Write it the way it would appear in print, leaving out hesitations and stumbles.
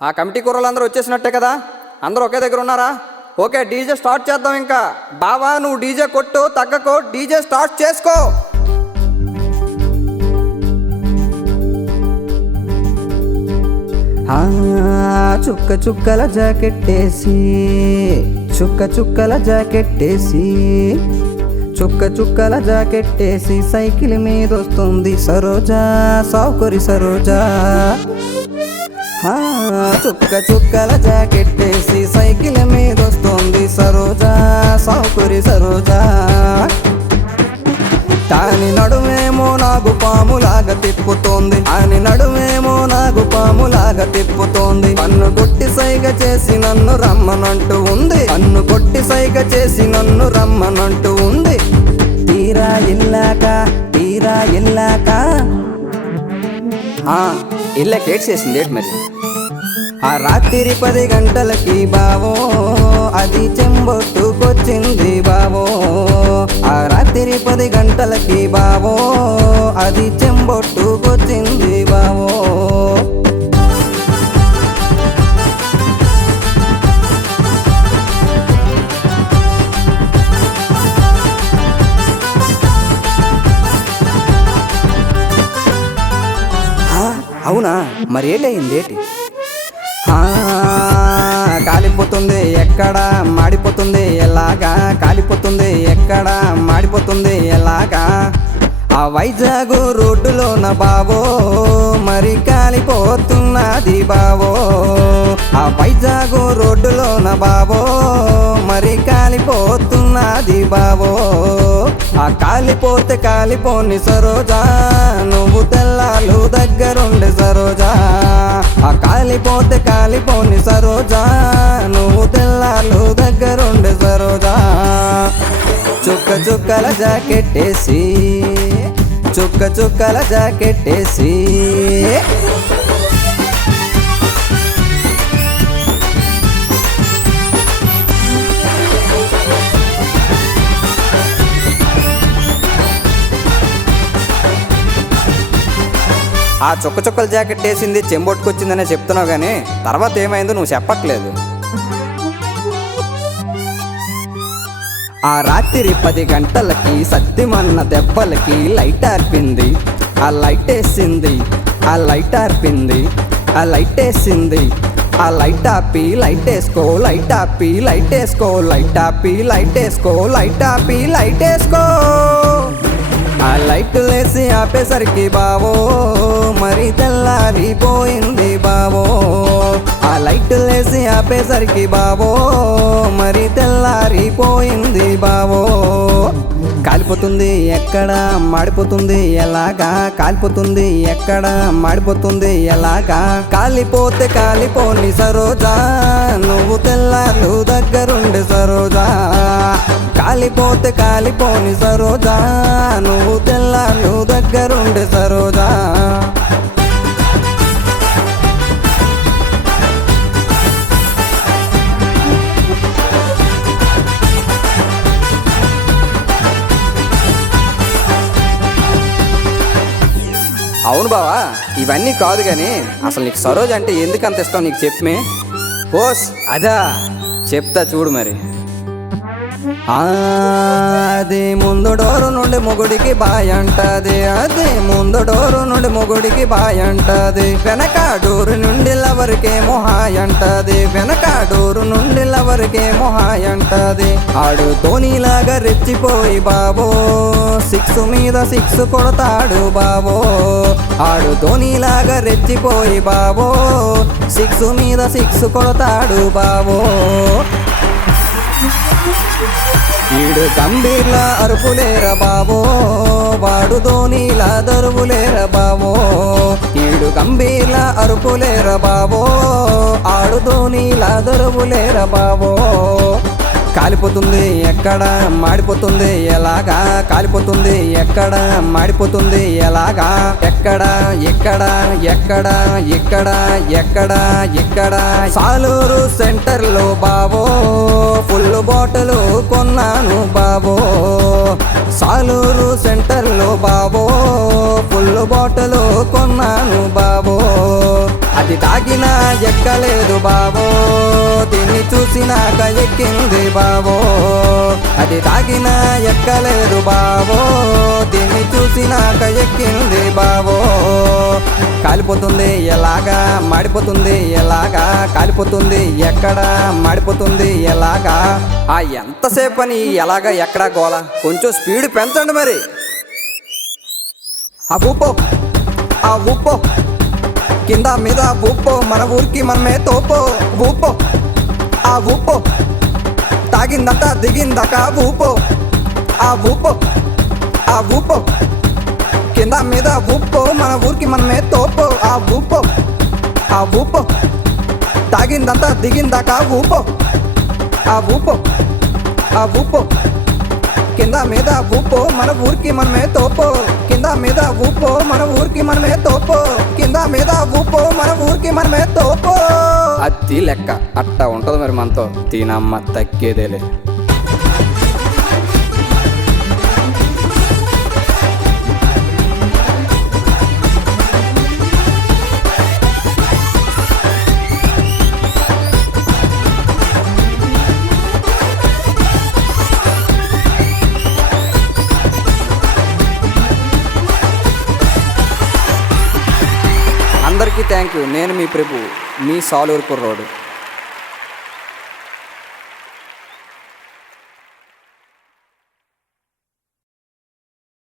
ఆ కమిటీ కూరలందరూ వచ్చేసినట్టే కదా? అందరూ ఒకే దగ్గర ఉన్నారా? ఓకే, డీజే స్టార్ట్ చేద్దాం. ఇంకా బావా నువ్వు డీజే కొట్టు, తగ్గకో, డీజే స్టార్ట్ చేసుకో. చుక్క చుక్కల జాకెట్టేసి, చుక్క చుక్కల జాకెట్టేసి, చుక్క చుక్కల జాకెట్టేసి సైకిల్ మీద వస్తుంది సరోజా, సౌకరి సరోజా. చుక్క చుక్కల జాకెట్టేసి సైకిల్ మీద వస్తుంది సరోజా, సౌకరి సరోజా. దాని నడుమేమో నాగు పాములాగా తిప్పుతోంది, అని నడుమేమో నాగు పాములాగా తిప్పుతోంది. కన్ను కొట్టి సైగ చేసి నన్ను రమ్మనంటూ ఉంది, కన్ను కొట్టి సైగ చేసి నన్ను రమ్మనంటూ ఉంది. తీరా ఇల్లాక, తీరా ఇల్లాక ఇళ్ళకి ఏడ్ చేసింది ఏంటి మరి? ఆ రాత్రి 10 గంటలకి బావో అది చెంబొట్టుకొచ్చింది బావో. ఆ రాత్రి 10 గంటలకి బావో అది చెంబొట్టుకొచ్చింది బావో. అవునా? మరి ఏటయింది ఏంటి? కాలిపోతుంది ఎక్కడ, మాడిపోతుంది ఎలాగా, కాలిపోతుంది ఎక్కడ, మాడిపోతుంది ఎలాగా. ఆ వైజాగ్ రోడ్డులోన బావో మరి కాలిపోతున్నది బావో. ఆ వైజాగ్ రోడ్డులోన బావో మరి కాలిపోతున్నది బావో. ఆ కాలిపోతే కాలిపోని సరోజా, నువ్వు తెల్లాలు దగ్గరుండి సరోజా. ఆ కాలిపోతే కాలిపోని సరోజా, నువ్వు తెల్లాలు దగ్గరుండి సరోజా. చుక్క చుక్కల జాకెట్టేసి, చుక్క చుక్కల జాకెట్టేసి. ఆ చుక్క చుక్కల జాకెట్ వేసింది చెంబొట్టుకొచ్చిందనే చెప్తున్నావు, కానీ తర్వాత ఏమైందో నువ్వు చెప్పట్లేదు. ఆ రాత్రి 10 గంటలకి సత్తిమన్న దెబ్బలకి లైట్ ఆర్పింది, ఆ లైట్ వేసింది, ఆ లైట్ ఆర్పింది, ఆ లైట్ వేసింది. ఆ లైట్ ఆపి లైట్ వేసుకో, లైట్ ఆపి లైట్ వేసుకో, లైట్ ఆపి లైట్ వేసుకో, లైట్ ఆపి లైట్ వేసుకో. ఆ లైట్ లేసి ఆపేసరికి బావో మరి తెల్లారిపోయింది బావో. ఆ లైట్ లేసి ఆపేసరికి బావో మరి తెల్లారిపోయింది బావో. కాలిపోతుంది ఎక్కడ, మాడిపోతుంది ఎలాగా, కాలిపోతుంది ఎక్కడ, మాడిపోతుంది ఎలాగా. కాలిపోతే కాలిపోని సరోజా, నువ్వు తెల్లాలు దగ్గరుండి సరోజా. కాలిపోతే కాలిపోని సరోజా, నువ్వు తెల్లాలు దగ్గరుండి సరోజా. అవును బావా, ఇవన్నీ కాదు కానీ అసలు నీకు సరోజ అంటే ఎందుకు అంత ఇష్టం నీకు చెప్పమే? ఓస్ అదా, చెప్తా చూడు మరి. అది ముందు డోరు నుండి మొగుడికి బాయ్ అంటది, అది ముందు డోరు నుండి మొగుడికి బాయ్ అంటది. వెనక డోరు నుండి లవరికేమో హాయ్ అంటది, వెనక డోరు నుండి లవరికేమో హాయ్ అంటది. ఆడు ధోనిలాగా రెచ్చిపోయి బాబో 6 మీద 6 కొడతాడు బాబో. ఆడు ధోనిలాగా రెచ్చిపోయి బాబో 6 మీద 6 కొడతాడు బాబో. ఈడు గంభీర్ల అరుపులేర బాబో, వాడు ధోనిలా దరువులేర బాబో. ఈడు గంభీర్ల అరుపులేర బాబో, ఆడు ధోనిలా దరువులేర బాబో. కాలిపోతుంది ఎక్కడ మాడిపోతుంది ఎలాగా కాలిపోతుంది ఎక్కడ మాడిపోతుంది ఎలాగా ఎక్కడ ఎక్కడ ఎక్కడ ఇక్కడ ఎక్కడ ఇక్కడ సాలూరు సెంటర్ లో బావో ఫుల్ బాటిల్ కొన్నాను బావో సాలూరు సెంటర్ లో బావో ఫుల్ బాటిల్ కొన్నాను బావో అది తాగినా ఎక్కలేదు బావో దీన్ని చూసినాక ఎక్కింది బావో అది తాగినా ఎక్కలేదు బావో దీన్ని చూసినాక ఎక్కింది బావో కాలిపోతుంది ఎలాగా మాడిపోతుంది ఎలాగా కాలిపోతుంది ఎక్కడ మాడిపోతుంది ఎలాగా ఆ ఎంతసేపు అని ఎలాగా ఎక్కడా గోల కొంచెం స్పీడ్ పెంచండి మరి. ఆ ఊపో కింద మీద ఊపో మన ఊరికి మనమే తోపో ఊపో ఆ ఊపో తాగిందట దిగిందక ఊపో ఆ ఊపో కింద మీద ఊపో మన ఊరికి మనమే తోపో ఆ ఊపో తాగిందంతా దిగిందాక ఊపో ఆ ఊపో కింద మీద ఊపో మన ఊరికి మనమే తోపో కింద మీద ఊపో మన ఊరికి మనమే తోపో కింద మీద ఊపో మన ఊరికి మనమే తోపో. అది లెక్క అట్ట ఉంటది మరి మనతో తినమ్మ తగ్గేదేలే. అందరికీ థ్యాంక్ యూ. నేను మీ ప్రభు, మీ సాలూరు కుర్రోడు.